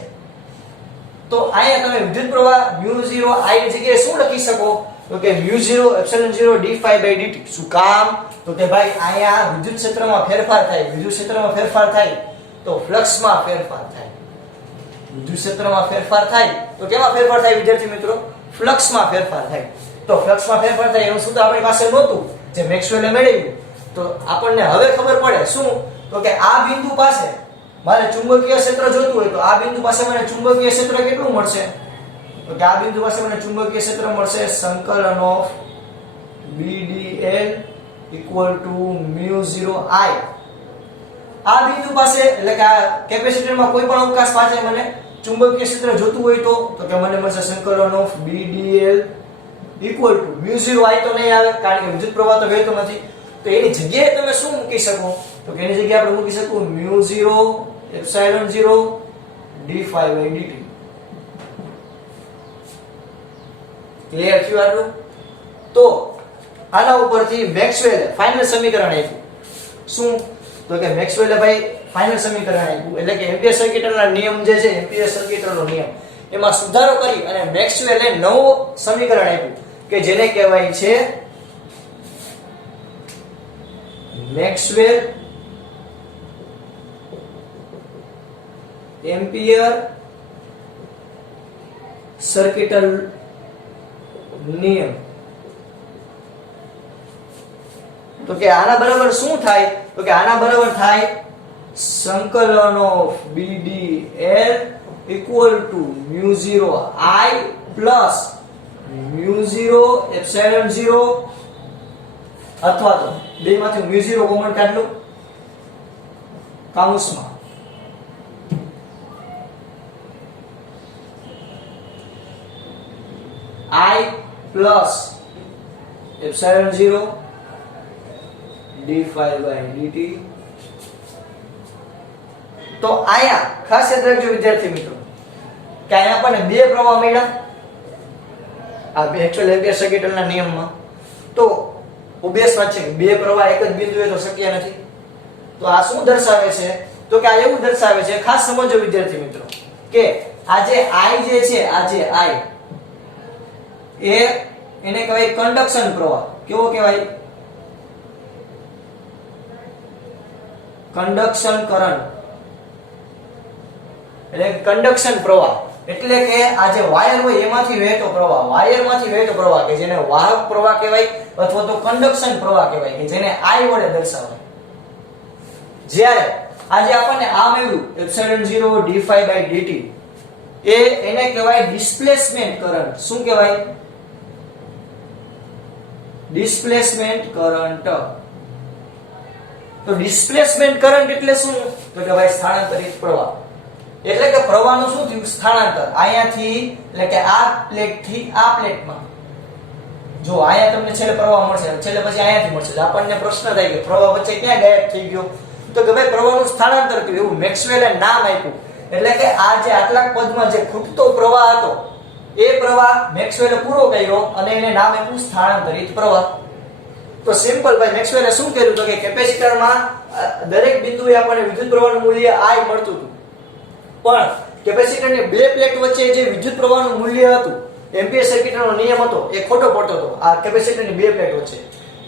તો અહીંયા તમે વિદ્યુત પ્રવાહ μ0i ની જગ્યાએ શું લખી શકો? તો કે μ0 એપ્સિલોન 0 d∅dt. શું કામ? તો કે ભાઈ અહીંયા વિદ્યુત ક્ષેત્રમાં ફેરફાર થાય. વિદ્યુત ક્ષેત્રમાં ફેરફાર થાય તો ફ્લક્સમાં ફેરફાર થાય. વિદ્યુત ક્ષેત્રમાં ફેરફાર થાય તો કેમાં ફેરફાર થાય વિદ્યાર્થી મિત્રો? ફ્લક્સમાં ફેરફાર થાય. તો ફ્લક્સમાં ફેરફાર થાય એનું સૂત્ર આપણી પાસે નહોતું જે મેક્સવેલે મેળવ્યું. તો આપણને હવે ખબર પડે શું? તો કે આ બિંદુ પાસે મારે ચુંબકીય ક્ષેત્ર જોતું હોય તો આ બિંદુ પાસે મને ચુંબકીય ક્ષેત્ર કેટલું મળશે? તો કે આ બિંદુ પાસે મને ચુંબકીય ક્ષેત્ર મળશે સંકલન ઓફ BDL = μ0i. આ બિંદુ પાસે એટલે કે આ કેપેસિટરમાં કોઈ પણ અવકાશ પાસે મને ચુંબકીય ક્ષેત્ર જોતું હોય તો કે મને મળશે સંકલન ઓફ BDL = μ0i. તો નહીં આવે કારણ કે વિદ્યુત પ્રવાહ તો વહેતો નથી. તો એની જગ્યાએ તમે શું મૂકી શકો? તો કે એની જગ્યાએ આપણે મૂકી શકું μ0 એપ્સિલોન 0 d∅dt. ક્લિયર થયું આટલું? તો આના ઉપરથી મેક્સવેલે ફાઇનલ સમીકરણ આપ્યું. શું? તો કે મેક્સવેલે ભાઈ ફાઇનલ સમીકરણ આપ્યું એટલે કે એમ્પિયર સર્કિટના નિયમ જે છે એમ્પિયર સર્કિટનો નિયમ એમાં સુધારો કરી અને મેક્સવેલે નવું સમીકરણ આપ્યું કે જેને કહેવાય છે મેક્સવેલ એમ્પિયર સર્કિટલ નિયમ. તો કે આના બરાબર શું થાય? તો કે આના બરાબર થાય સંકલન of BDL = μ0i plus μ0 epsilon 0 અથવા તો બેમાંથી μ0 કોમન કાઢ લો કૌંસમાં i પ્લસ એપ્સિલોન 0 d∅dt. તો આયા ખાસ યાદ રાખજો વિદ્યાર્થી મિત્રો કે આયા આપણને બે પ્રવાહ મળ્યા આ એક્ચ્યુઅલ એમ્પિયર સર્કિટના નિયમમાં. તો ઓબવિયસ વાત છે કે બે પ્રવાહ એક જ બિંદુએ તો શક્ય નથી. તો આ શું દર્શાવે છે? તો કે આ એવું દર્શાવે છે, ખાસ સમજો વિદ્યાર્થી મિત્રો, કે આ જે I જે છે આ જે I એને કહેવાય કન્ડક્શન પ્રવાહ. કેવો કહેવાય? કન્ડક્શન કરંટ એટલે કન્ડક્શન પ્રવાહ. એટલે કે આ જે વાયર હોય એમાંથી વહેતો પ્રવાહ, વાયરમાંથી વહેતો પ્રવાહ કે જેને વાહક પ્રવાહ કહેવાય અથવા તો કન્ડક્શન પ્રવાહ કહેવાય કે જેને I વડે દર્શાવાય. જ્યારે આજે આપણને આ મળ્યું એપ્સિલોન 0 d∅dt એને કહેવાય ડિસ્પ્લેસમેન્ટ કરંટ. શું કહેવાય? Displacement current. તો ડિસ્પ્લેસમેન્ટ કરંટ એટલે શું? તો કે ભાઈ સ્થાનાંતરિત પ્રવાહ. એટલે કે પ્રવાહનું શું થયું? સ્થાનાંતર. અહીંયાથી એટલે કે આ પ્લેટ થી આ પ્લેટમાં જો અહીંયા તમને છેલ્લે પ્રવાહ મળશે, છેલ્લે પછી અહીંયાથી મળશે. આપણને પ્રશ્ન થાય કે પ્રવાહ વચ્ચે ક્યાં ગાયબ થઈ ગયો? તો કે ભાઈ પ્રવાહનું સ્થાનાંતર થયું એવું મેક્સવેલે નામ આપ્યું. એટલે કે આ જે આટલા પદમાં જે ખૂટતો પ્રવાહ હતો એ પ્રવાહ મેક્સવેલે પૂરો કર્યો અને એને નામ આપ્યું સ્થાનાંતરિત પ્રવાહ. તો સિમ્પલ ભાઈ મેક્સવેલે શું કર્યું? તો કે કેપેસિટરમાં દરેક બિંદુએ આપણને વિદ્યુત પ્રવાહનું મૂલ્ય I મળતું હતું. પણ કેપેસિટરની બે પ્લેટ વચ્ચે જે વિદ્યુત પ્રવાહનું મૂલ્ય હતું એમ્પિયર સર્કિટનો નિયમ હતો એ ખોટો પડતો હતો. આ કેપેસિટરની બે પ્લેટ વચ્ચે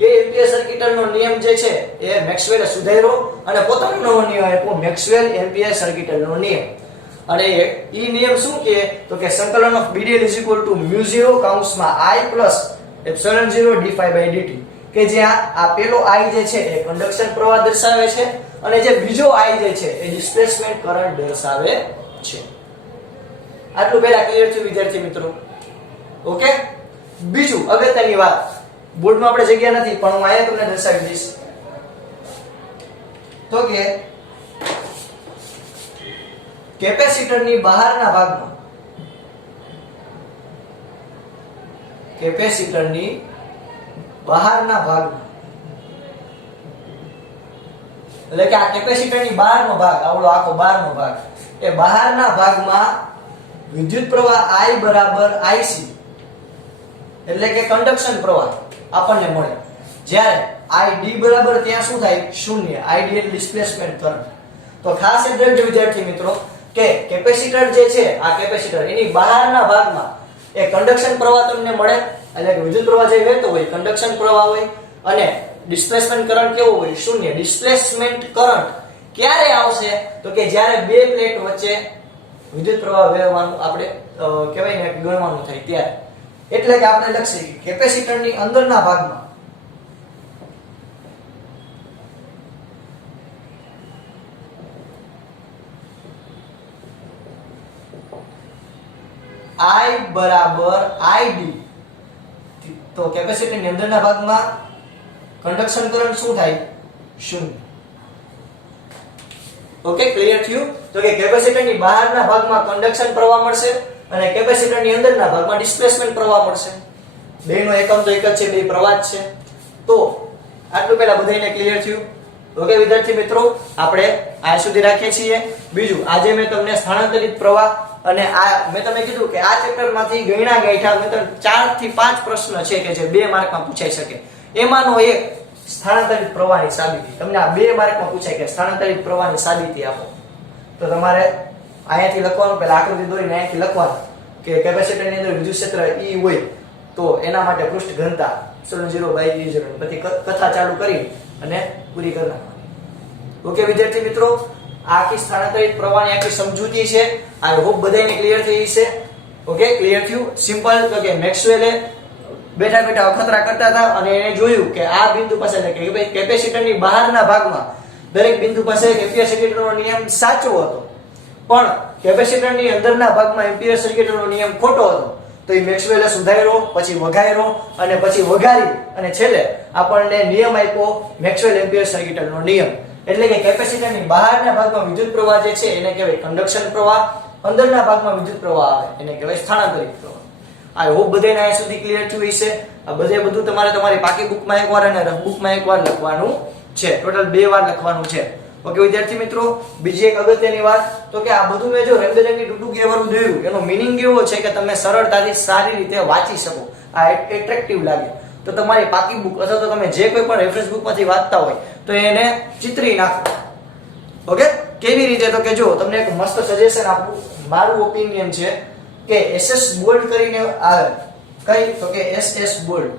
એ એમ્પિયર સર્કિટનો નિયમ જે છે એ મેક્સવેલે સુધાર્યો અને પોતાનો નવો નિયમ આપ્યો મેક્સવેલ એમ્પિયર સર્કિટનો નિયમ. અને ઈ નિયમ શું કહે તો કે સંકલન of BDL is equal to μ0 કૌંસમાં I plus epsilon 0 d phi by dt, કે જ્યાં આ પેલો I જે છે એ કન્ડક્શન પ્રવાહ દર્શાવે છે અને જે બીજો I જે છે એ ડિસ્પ્લેસમેન્ટ કરંટ દર્શાવે છે. આટલું પહેલા ક્લિયર થયું વિદ્યાર્થી મિત્રો? ઓકે. બીજું અગત્યની વાત, બોર્ડમાં આપણે જગ્યા નથી પણ હું અહીંયા તમને દર્શાવી દઈશ. તો કે કેપેસિટરની બહારના ભાગમાં એટલે કે આ કેપેસિટરની બહારનો ભાગ, આવડો આખો બહારનો ભાગ, એ બહારના ભાગમાં વિદ્યુત પ્રવાહ I બરાબર IC એટલે કે કન્ડક્શન પ્રવાહ આપણને મળે. જ્યારે ID બરાબર ત્યાં શું થાય? શૂન્ય. Ideal displacement current. તો ખાસ યાદ રાખજો વિદ્યાર્થી મિત્રો કે કેપેસિટર જે છે, આ કેપેસિટર એની બહારના ભાગમાં એ કન્ડક્શન પ્રવાહ તમને મળે, એટલે કે વિદ્યુત પ્રવાહ જે વહેતો હોય કન્ડક્શન પ્રવાહ હોય અને ડિસ્પ્લેસમેન્ટ કરંટ કેવો હોય? શૂન્ય. ડિસ્પ્લેસમેન્ટ કરંટ ક્યારે આવશે તો કે જ્યારે બે પ્લેટ વચ્ચે વિદ્યુત પ્રવાહ વહેવાનું આપણે કહેવાય ને ગણવાનું થાય ત્યારે. એટલે કે આપણે લખીએ કેપેસિટરની અંદરના ભાગમાં I બરાબર ID, તો કેપેસિટરની અંદરના ભાગમાં કન્ડક્શન કરંટ શું થાય? શૂન્ય. ઓકે, ક્લિયર થયું? તો કે કેપેસિટરની બહારના ભાગમાં કન્ડક્શન પ્રવાહ મળશે અને કેપેસિટરની અંદરના ભાગમાં ડિસ્પ્લેસમેન્ટ પ્રવાહ મળશે. બેનો એકમ તો એક જ છે, બે પ્રવાહ જ છે. તો આટલું પહેલા બધાને ક્લિયર થયું? ઓકે વિદ્યાર્થી મિત્રો, આપણે આ સુધી રાખીએ છીએ. બીજું, આજે મેં તમને સ્થાનાંતરિત પ્રવાહ અને આ મેં તમને કીધું કે આ ચેપ્ટરમાંથી ગણ્યા ગાંઠ્યા મેં તમને 4 થી 5 પ્રશ્ન છે કે જે 2 માર્કમાં પૂછાઈ શકે. એમાંનો એક સ્થાનાંતરિત પ્રવાહની સાબિતી. તમને આ 2 માર્કમાં પૂછાય કે સ્થાનાંતરિત પ્રવાહની સાબિતી આપો. તો તમારે અહીંયાથી લખવાનું, પહેલા આકૃતિ દોરીને અહીંયાથી લખવાનું કે કેપેસિટરની અંદર વિદ્યુત ક્ષેત્ર E હોય તો એના માટે પૃષ્ઠ ઘનતા એપ્સિલોન 0 બાય E0, પછી કથા ચાલુ કરી અને પૂરી કરી નાખવાની. ઓકે વિદ્યાર્થી મિત્રો, આખી સ્થાનાંતરિત પ્રવાહની આખી સમજૂતી છે. આઈ હોપ બધાને ક્લિયર થઈ છે. ઓકે, ક્લિયર થયું? સિમ્પલ. તો કે મેક્સવેલે બેઠા બેઠા અખતરા કરતા હતા અને એને જોયું કે આ બિંદુ પાસે એટલે કે ભાઈ કેપેસિટરની બહારના ભાગમાં દરેક બિંદુ પાસે એમ્પિયર સર્કિટનો નિયમ સાચો હતો, પણ કેપેસિટરની અંદરના ભાગમાં એમ્પિયર સર્કિટનો નિયમ ખોટો હતો. તો એ મેક્સવેલે સુધાર્યો, પછી વઘાર્યો અને પછી વઘારી અને છેલ્લે આપણને નિયમ આપ્યો મેક્સવેલ એમ્પિયર સર્કિટનો નિયમ. એટલે કે કેપેસિટરની બહારના ભાગમાં વિદ્યુત પ્રવાહ જે છે એને કહેવાય કન્ડક્શન પ્રવાહ, અંદરના ભાગમાં વિદ્યુત પ્રવાહ આવે એને કહેવાય સ્થાનાંતરિત પ્રવાહ. આઈ હોપ બધાને આ સુધી ક્લિયર થયું હશે. આ બધું તમારે તમારી પાકી બુકમાં એકવાર અને રફ બુકમાં એકવાર લખવાનું છે. ટોટલ 2 વાર લખવાનું છે. ઓકે વિદ્યાર્થી મિત્રો, બીજી એક અગત્યની વાત તો કે આ બધું મેં જો રંગબેરંગી ટુકડી વાળું દોર્યું, એનો મીનિંગ એવો છે કે તમે સરળતાથી સારી રીતે વાંચી શકો, આ એટ્રેક્ટિવ લાગે. તો તમારી પાકી બુક અથવા તો તમે જે કોઈ પણ રેફરન્સ બુકમાંથી વાંચતા હોય તો એને ચિત્રી નાખો. ઓકે, કેવી રીતે? તો કે જો તમને એક મસ્ત સજેશન આપું, મારું ઓપિનિયન છે કે SS બોલ્ડ કરીને આવે. કઈ? તો કે SS બોલ્ડ.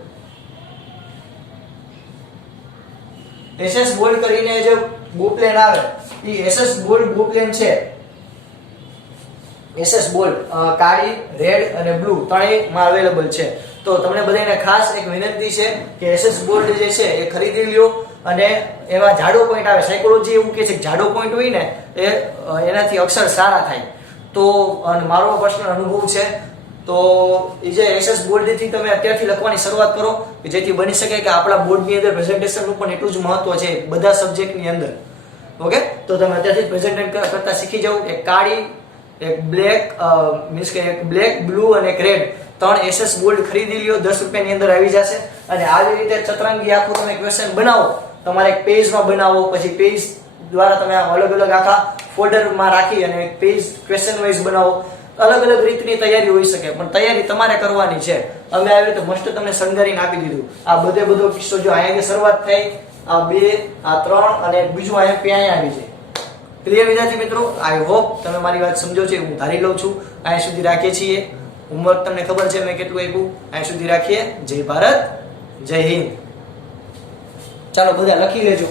SS બોલ્ડ કરીને જે બોપ્લેન આવે એ SS બોલ્ડ બોપ્લેન છે. SS બોલ્ડ કાળી, રેડ અને બ્લુ ત્રણેયમાં અવેલેબલ છે. તો તમને બધાને ખાસ એક વિનંતી છે કે SS બોલ્ડ જે છે એ ખરીદી લ્યો અને એમાં જાડો પોઈન્ટ આવે. સાયકોલોજી એવું કહે છે કે જાડો પોઈન્ટ હોય ને એનાથી અક્ષર સારા થાય. તો મારો પર્સનલ અનુભવ છે. તો એ જે SS બોલ્ડ થી તમે અત્યારથી લખવાની શરૂઆત કરો કે જેથી બની શકે કે આપણા બોર્ડની અંદર પ્રેઝન્ટેશનનું પણ એટલું જ મહત્વ છે બધા સબ્જેક્ટની અંદર. ઓકે, તો તમે અત્યારથી પ્રેઝન્ટ કરતા શીખી જાવ. એક કાળી, એક બ્લેક, મીન્સ કે એક બ્લેક, બ્લુ અને એક રેડ 3 SS બોલ્ડ ખરીદી લ્યો. 10 રૂપિયાની અંદર આવી જશે. અને આવી રીતે ચતરંગી આખું તમે ક્વેશ્ચન બનાવો, તમારે એક પેજમાં બનાવો, પછી પેજ દ્વારા તમે અલગ અલગ આખા ફોલ્ડરમાં રાખી અને એક પેજ ક્વેશ્ચન વાઇઝ બનાવો. અલગ અલગ રીતની તૈયારી હોઈ શકે, પણ તૈયારી તમારે કરવાની છે. અમે આવી રીતે મસ્ત તમને શણગારીને આપી દીધું. આ બધો કિસ્સો જો અહીંયાથી શરૂઆત થઈ, આ 2, આ 3 અને બીજું અહીંયા આવી જાય. ક્લિયર વિદ્યાર્થી મિત્રો? આઈ હોપ તમે મારી વાત સમજો છો, હું ધારી લઉં છું. અહીંયા સુધી રાખીએ છીએ. હોમવર્ક તમને ખબર છે મેં કેટલું આપ્યું. અહીંયા સુધી રાખીએ. જય ભારત, જય હિન્દ. ચાલો બધા લખી લેજો.